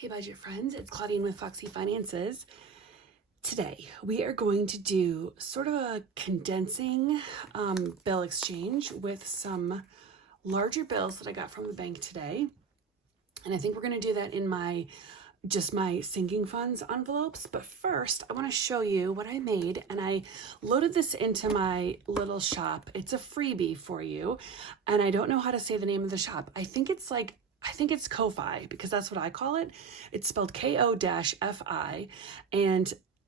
Hey budget friends, it's Claudine with Foxy Finances. Today we are going to do sort of a condensing bill exchange with some larger bills that I got from the bank today. And I think we're going to do that in my sinking funds envelopes. But first, I want to show you what I made, and I loaded this into my little shop. It's a freebie for you, and I don't know how to say the name of the shop. I think it's Ko-Fi, because that's what I call it. It's spelled Ko-Fi,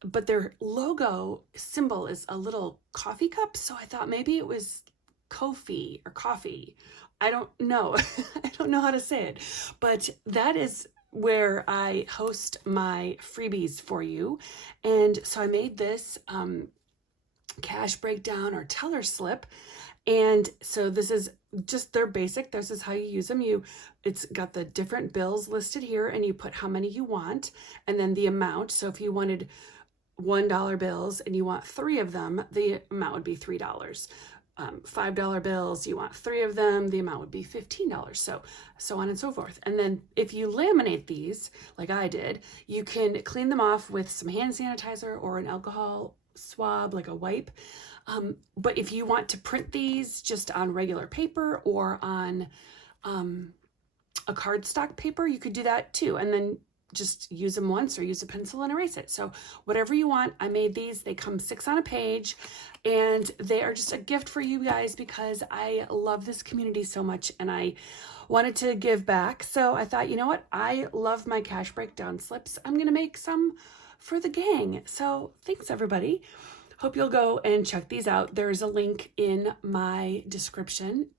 but their logo symbol is a little coffee cup. So I thought maybe it was Ko-Fi or coffee. I don't know. I don't know how to say it, but that is where I host my freebies for you. And so I made this cash breakdown or teller slip. And so this is just their basic. This is how you use them. It's got the different bills listed here, and you put how many you want and then the amount. So if you wanted $1 bills and you want 3 of them, the amount would be $3. $5 bills, you want 3 of them, the amount would be $15. So on and so forth. And then if you laminate these, like I did, you can clean them off with some hand sanitizer or an alcohol swab, like a wipe. But if you want to print these just on regular paper or on a cardstock paper, you could do that too. And then just use them once or use a pencil and erase it. So whatever you want. I made these. They come 6 on a page, and they are just a gift for you guys because I love this community so much and I wanted to give back. So I thought, you know what? I love my cash breakdown slips. I'm going to make some for the gang. So thanks everybody. Hope you'll go and check these out. There's a link in my description.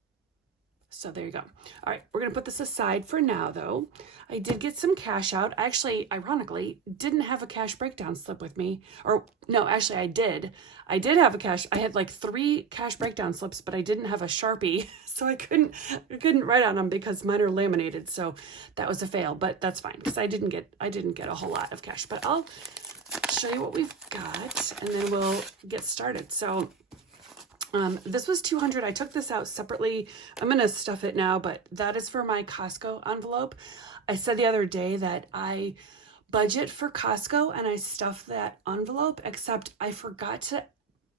So there you go. All right, we're going to put this aside for now, though. I did get some cash out. I actually, ironically, didn't have a cash breakdown slip with me. Or, no, actually, I did. I had like 3 cash breakdown slips, but I didn't have a Sharpie. So I couldn't write on them because mine are laminated. So that was a fail, but that's fine because I didn't get a whole lot of cash. But I'll show you what we've got, and then we'll get started. So this was $200. I took this out separately. I'm going to stuff it now, but that is for my Costco envelope. I said the other day that I budget for Costco and I stuff that envelope, except I forgot to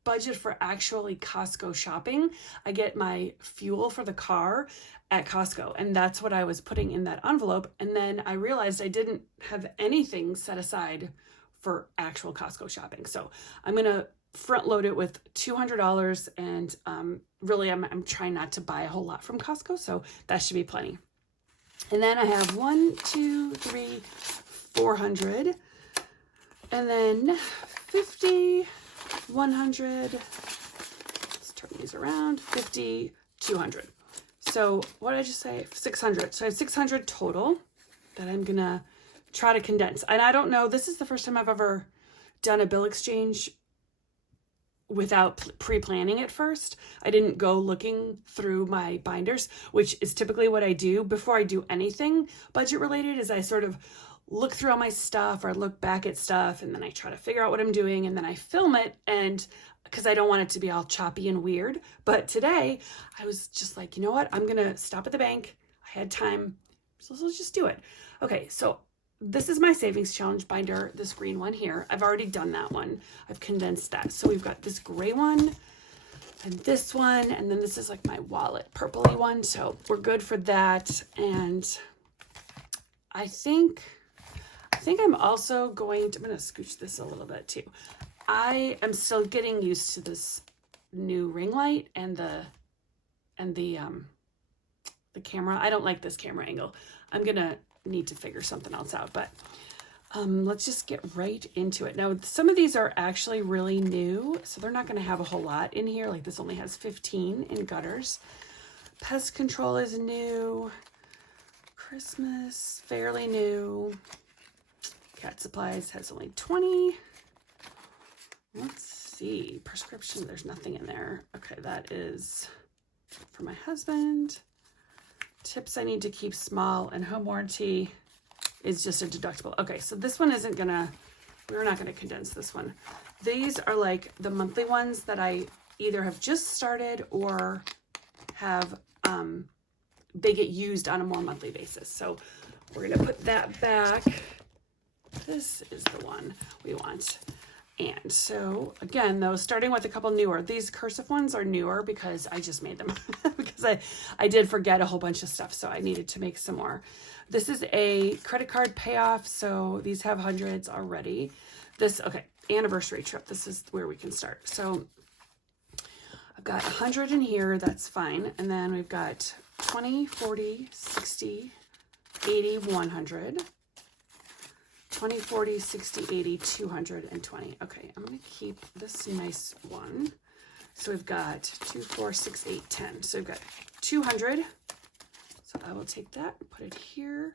budget for actually Costco shopping. I get my fuel for the car at Costco, and that's what I was putting in that envelope. And then I realized I didn't have anything set aside for actual Costco shopping. So I'm going to front load it with $200, and really I'm trying not to buy a whole lot from Costco, so that should be plenty. And then I have 1, 2, 3, 400, and then 50, 100. Let's turn these around. 50, 200. So what did I just say? 600. So I have 600 total that I'm gonna try to condense. And I don't know, this is the first time I've ever done a bill exchange without pre-planning it first. I didn't go looking through my binders, which is typically what I do before I do anything budget related, is I sort of look through all my stuff or look back at stuff, and then I try to figure out what I'm doing, and then I film it, and because I don't want it to be all choppy and weird. But today I was just like, you know what? I'm going to stop at the bank. I had time, so let's just do it. Okay, so this is my savings challenge binder, this green one here. I've already done that one. I've condensed that. So we've got this gray one and this one, and then this is like my wallet purpley one. So we're good for that. And I think I'm also I'm going to scooch this a little bit too. I am still getting used to this new ring light and the camera. I don't like this camera angle. I'm gonna need to figure something else out, but let's just get right into it. Now, some of these are actually really new, so they're not going to have a whole lot in here. Like this only has 15 in gutters. Pest control is new. Christmas, fairly new. Cat supplies has only 20. Let's see. Prescription, there's nothing in there. Okay, that is for my husband. Tips I need to keep small, and home warranty is just a deductible. Okay, so this one we're not gonna condense this one. These are like the monthly ones that I either have just started or have, they get used on a more monthly basis. So We're gonna put that back. This is the one we want. And so again, though, starting with a couple newer, these cursive ones are newer because I just made them because I did forget a whole bunch of stuff. So I needed to make some more. This is a credit card payoff. So these have hundreds already. Okay, anniversary trip. This is where we can start. So I've got 100 in here. That's fine. And then we've got 20, 40, 60, 80, 100. 20, 40, 60, 80, 220. Okay, I'm going to keep this nice one. So we've got 2, 4, 6, 8, 10. So we've got 200. So I will take that and put it here.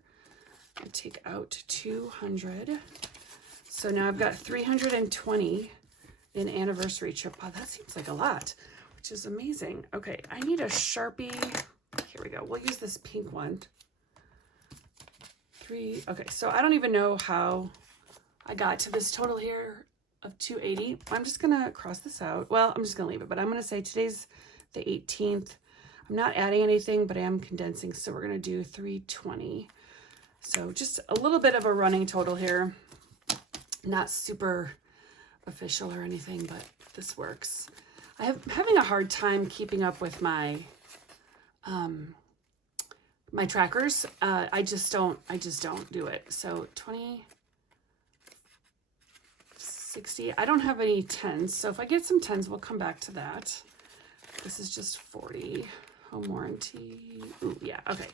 And take out 200. So now I've got 320 in anniversary trip. Wow, that seems like a lot, which is amazing. Okay, I need a Sharpie. Here we go. We'll use this pink one. Okay, so I don't even know how I got to this total here of 280. I'm just gonna cross this out. Well, I'm just gonna leave it, but I'm gonna say today's the 18th. I'm not adding anything, but I am condensing, so we're gonna do 320. So just a little bit of a running total here. Not super official or anything, but this works. I'm having a hard time keeping up with my my trackers. I just don't do it. So 20, 60, I don't have any 10s. So if I get some 10s, we'll come back to that. This is just 40. Home warranty. Ooh, yeah, okay.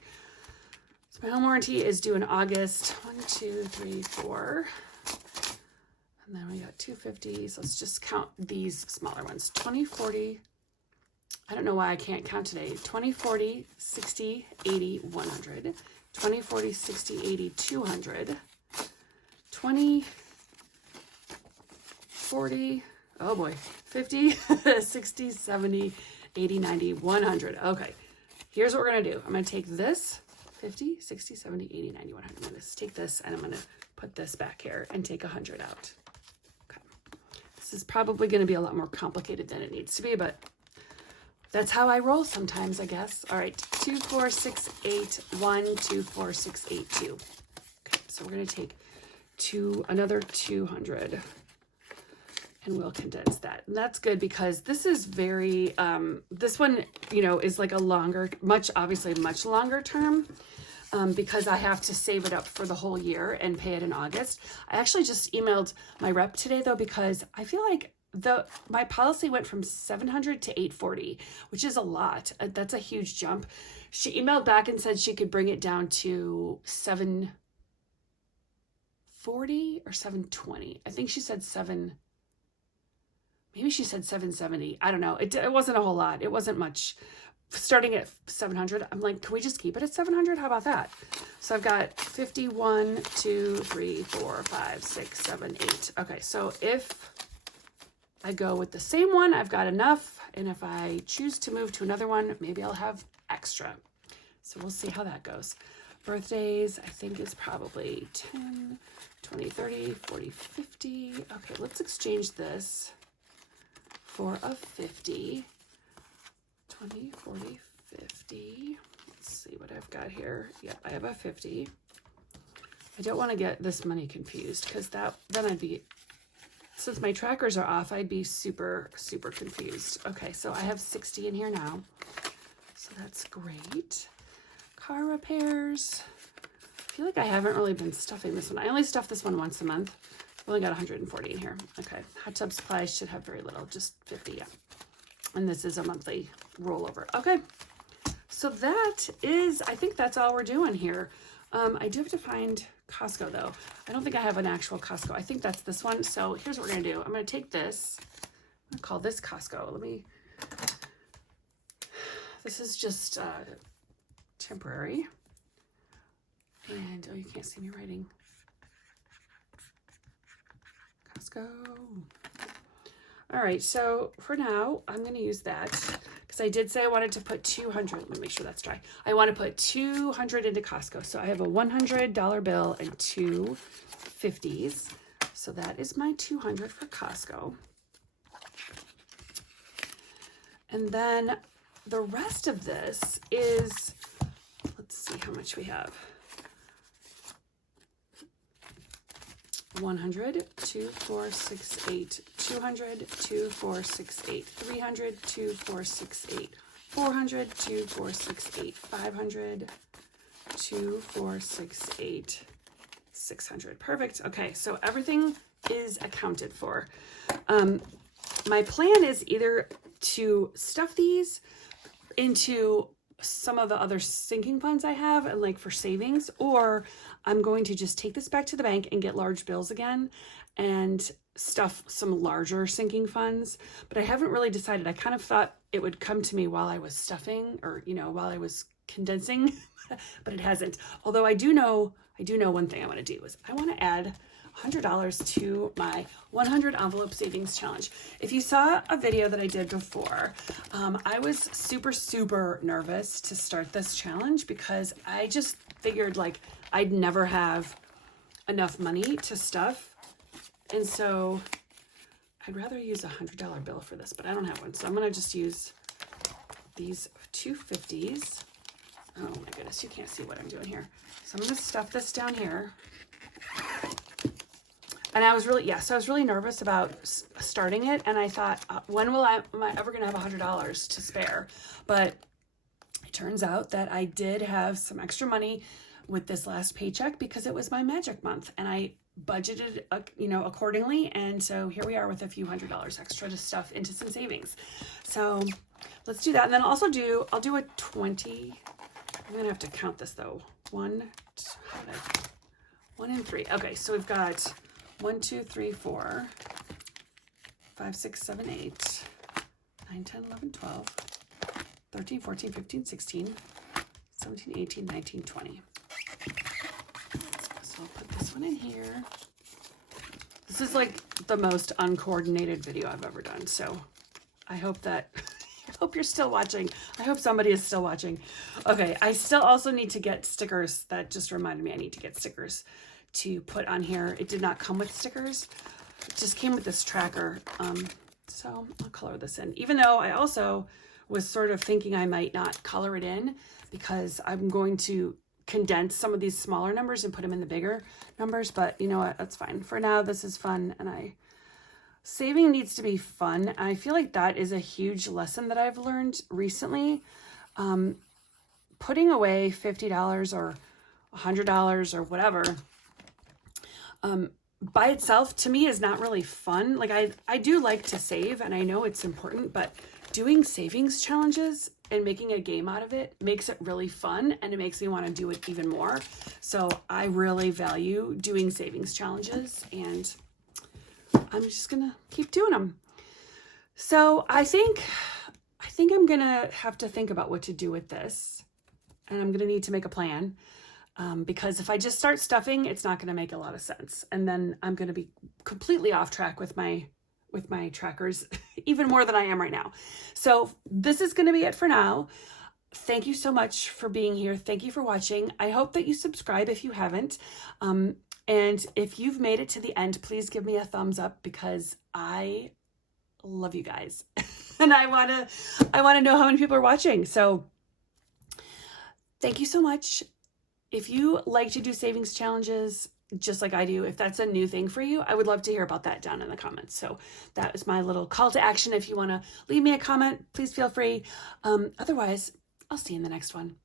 So my home warranty is due in August. 1, 2, 3, 4. And then we got 250. So let's just count these smaller ones. 20, 40. I don't know why I can't count today. 20, 40, 60, 80, 100. 20, 40, 60, 80, 200. 20, 40, oh boy, 50, 60, 70, 80, 90, 100. Okay, here's what we're going to do. I'm going to take this 50, 60, 70, 80, 90, 100. I'm going to take this and I'm going to put this back here and take 100 out. Okay. This is probably going to be a lot more complicated than it needs to be, but that's how I roll sometimes, I guess. All right, 2, 4, 6, 8, 1, 2, 4, 6, 8, 2. Okay, so we're going to take another 200 and we'll condense that. And that's good because this is very, this one, you know, is like a longer, obviously much longer term because I have to save it up for the whole year and pay it in August. I actually just emailed my rep today though, because I feel like my policy went from 700 to 840, which is a lot. That's a huge jump. She emailed back and said she could bring it down to 740 or 720. I think she said maybe she said 770. I don't know. It wasn't a whole lot. It wasn't much. Starting at 700, I'm like, can we just keep it at 700? How about that? So I've got 51, 2, 3, 4, 5, 6, 7, 8. Okay, so if I go with the same one, I've got enough. And if I choose to move to another one, maybe I'll have extra. So we'll see how that goes. Birthdays, I think is probably 10, 20, 30, 40, 50. Okay, let's exchange this for a 50. 20, 40, 50. Let's see what I've got here. Yep, I have a 50. I don't want to get this money confused because then I'd be, since my trackers are off, I'd be super, super confused. Okay, so I have 60 in here now. So that's great. Car repairs. I feel like I haven't really been stuffing this one. I only stuff this one once a month. I've only got 140 in here. Okay, hot tub supplies should have very little, just 50, yeah. And this is a monthly rollover. Okay, so that is, I think that's all we're doing here. I do have to find Costco though. I don't think I have an actual Costco. I think that's this one. So here's what we're gonna do. I'm gonna take this, I'm gonna call this Costco. This is just temporary. And, oh, you can't see me writing. Costco. All right, so for now, I'm going to use that because I did say I wanted to put 200. Let me make sure that's dry. I want to put 200 into Costco. So I have a $100 bill and 2 50s. So that is my 200 for Costco. And then the rest of this is, let's see how much we have. 100, 2, 4, 6, 8, 200, 2, 4, 6, 8, 300, 2, 4, 6, 8, 400, 2, 4, 6, 8, 500, 2, 4, 6, 8, 600. Perfect. Okay, so everything is accounted for. My plan is either to stuff these into some of the other sinking funds I have and like for savings, or I'm going to just take this back to the bank and get large bills again and stuff some larger sinking funds. But I haven't really decided. I kind of thought it would come to me while I was stuffing, or while I was condensing, but it hasn't. Although I do know one thing I want to do is I want to add $100 to my 100 envelope savings challenge. If you saw a video that I did before, I was super nervous to start this challenge because I just figured like I'd never have enough money to stuff. And so I'd rather use a $100 bill for this, but I don't have one. So I'm going to just use these 250s. Oh my goodness, you can't see what I'm doing here. So I'm going to stuff this down here. And I was really nervous about starting it. And I thought, when am I ever going to have $100 to spare? But it turns out that I did have some extra money with this last paycheck because it was my magic month. And I budgeted, accordingly. And so here we are with a few $100 extra to stuff into some savings. So let's do that. And then I'll do a 20. I'm going to have to count this though. 1 and 3. Okay, so we've got 1, 2, 3, 4, 5, 6, 7, 8, 9, 10, 11, 12, 13, 14, 15, 16, 17, 18, 19, 20. So I'll put this one in here. This is like the most uncoordinated video I've ever done. So I hope I hope you're still watching. I hope somebody is still watching. Okay, I still also need to get stickers. That just reminded me I need to get stickers to put on here. It did not come with stickers. It just came with this tracker. So I'll color this in. Even though I also was sort of thinking I might not color it in because I'm going to condense some of these smaller numbers and put them in the bigger numbers. But you know what? That's fine. For now, this is fun. And saving needs to be fun. And I feel like that is a huge lesson that I've learned recently. Putting away $50 or $100 or whatever, by itself to me is not really fun. Like I do like to save and I know it's important, but doing savings challenges and making a game out of it makes it really fun and it makes me want to do it even more. So I really value doing savings challenges and I'm just gonna keep doing them. So I think I'm gonna have to think about what to do with this, and I'm gonna need to make a plan. Because if I just start stuffing, it's not going to make a lot of sense. And then I'm going to be completely off track with my trackers, even more than I am right now. So this is going to be it for now. Thank you so much for being here. Thank you for watching. I hope that you subscribe if you haven't. And if you've made it to the end, please give me a thumbs up because I love you guys. And I want to know how many people are watching. So thank you so much. If you like to do savings challenges, just like I do, if that's a new thing for you, I would love to hear about that down in the comments. So that is my little call to action. If you want to leave me a comment, please feel free. Otherwise, I'll see you in the next one.